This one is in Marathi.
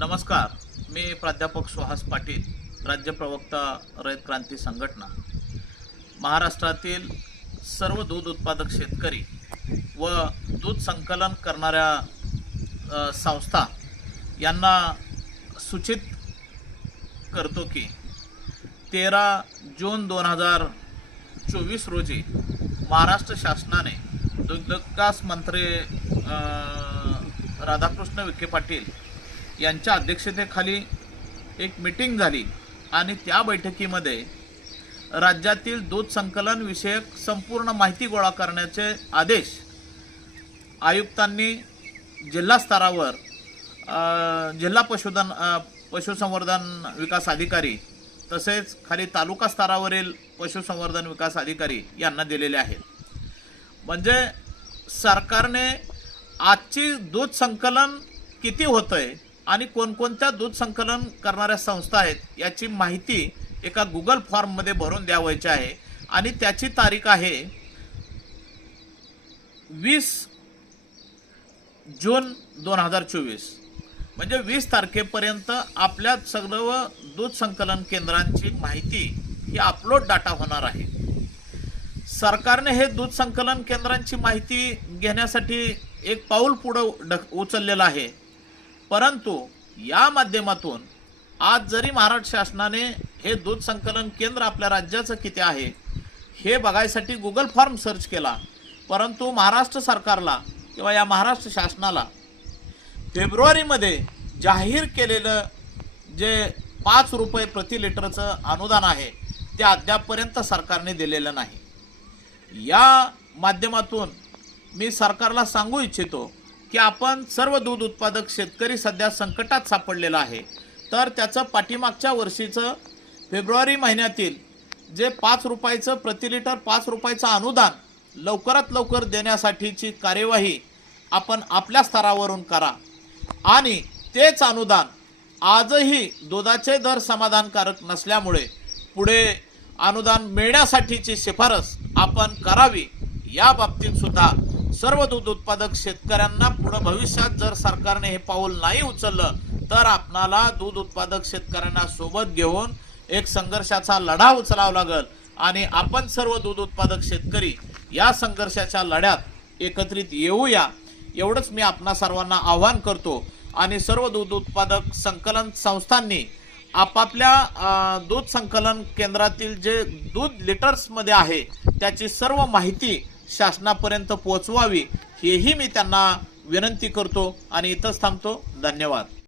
नमस्कार. मी प्राध्यापक सुहास पाटील राज्य प्रवक्ता रयत क्रांती संघटना. महाराष्ट्रातील सर्व दूध उत्पादक शेतकरी व दूध संकलन करणाऱ्या संस्था यांना सूचित करतो की तेरा जून दोन हजार चोवीस रोजी महाराष्ट्र शासनाने दुग्धविकास मंत्री राधाकृष्ण विखे पाटील यांच्या अध्यक्षतेखाली एक मीटिंग झाली आणि त्या बैठकीमध्ये राज्यातील दूध संकलन विषयक संपूर्ण माहिती गोळा करण्याचे आदेश आयुक्तांनी जिल्हा स्तरावर जिल्हा पशुधन पशुसंवर्धन विकास अधिकारी तसेच खाली तालुका स्तरावरील पशुसंवर्धन विकास अधिकारी यांना दिलेले आहेत. म्हणजे सरकारने आजची दूध संकलन किती होतंय आणि कोणकोणत्या दूध संकलन करणाऱ्या संस्था आहेत याची माहिती एका गुगल फॉर्ममध्ये भरून द्यावायची आहे. आणि त्याची तारीख आहे वीस जून दोन हजार चोवीस. म्हणजे वीस तारखेपर्यंत आपल्या सर्व दूध संकलन केंद्रांची माहिती ही अपलोड डाटा होणार आहे. सरकारने हे दूध संकलन केंद्रांची माहिती घेण्यासाठी एक पाऊल पुढं ढक उचललेलं आहे. परंतु या माध्यमातून आज जरी महाराष्ट्र शासनाने हे दूध संकलन केंद्र आपल्या राज्याचं किती आहे हे बघायसाठी गुगल फॉर्म सर्च केला. परंतु महाराष्ट्र सरकारला किंवा या महाराष्ट्र शासनाला फेब्रुवारीमध्ये जाहीर केलेलं जे पाच रुपये प्रति लिटरचं अनुदान आहे ते अद्यापपर्यंत सरकारने दिलेलं नाही. या माध्यमातून मी सरकारला सांगू इच्छितो की आपण सर्व दूध उत्पादक शेतकरी सध्या संकटात सापडलेला आहे. तर त्याचं पाठीमागच्या वर्षीचं फेब्रुवारी महिन्यातील जे पाच रुपयाचं प्रति लिटर पाच रुपयाचं अनुदान लवकरात लवकर देण्यासाठीची कार्यवाही आपण आपल्या स्तरावरून करा. आणि तेच अनुदान आजही दुधाचे दर समाधानकारक नसल्यामुळे पुढे अनुदान मिळण्यासाठीची शिफारस आपण करावी. या बाबतीत सुद्धा सर्व दूध उत्पादक शेतकऱ्यांना पुढे भविष्यात जर सरकारने हे पाऊल नाही उचललं तर आपणाला दूध उत्पादक शेतकऱ्यांना सोबत घेऊन एक संघर्षाचा लढा उचलावा लागल. आणि आपण सर्व दूध उत्पादक शेतकरी या संघर्षाच्या लढ्यात एकत्रित येऊया एवढंच मी आपणा सर्वांना आवाहन करतो. आणि सर्व दूध उत्पादक संकलन संस्थांनी आपापल्या दूध संकलन केंद्रातील जे दूध लिटर्समध्ये आहे त्याची सर्व माहिती शासनापर्यंत पोहोचवावी हेही मी त्यांना विनंती करतो आणि इथंच थांबतो. धन्यवाद.